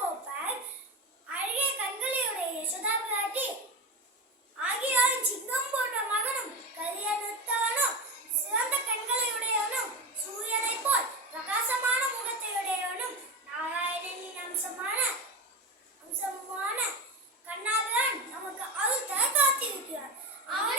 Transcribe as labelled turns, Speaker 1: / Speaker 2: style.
Speaker 1: ராஜகோபால் அழகிய கண்களையுடைய யசோதா பிராட்டி ஆகியோரும் சிங்கம் போன்ற மகனும் கலியனுத்தவனும் சிறந்த கண்களையுடையவனும் சூரியனை போல் பிரகாசமான முகத்தையுடையவனும் நாராயணனின் அம்சமான அம்சமான கண்ணாதான் நமக்கு அழுத்த காத்திருக்கிறார்.
Speaker 2: அவன்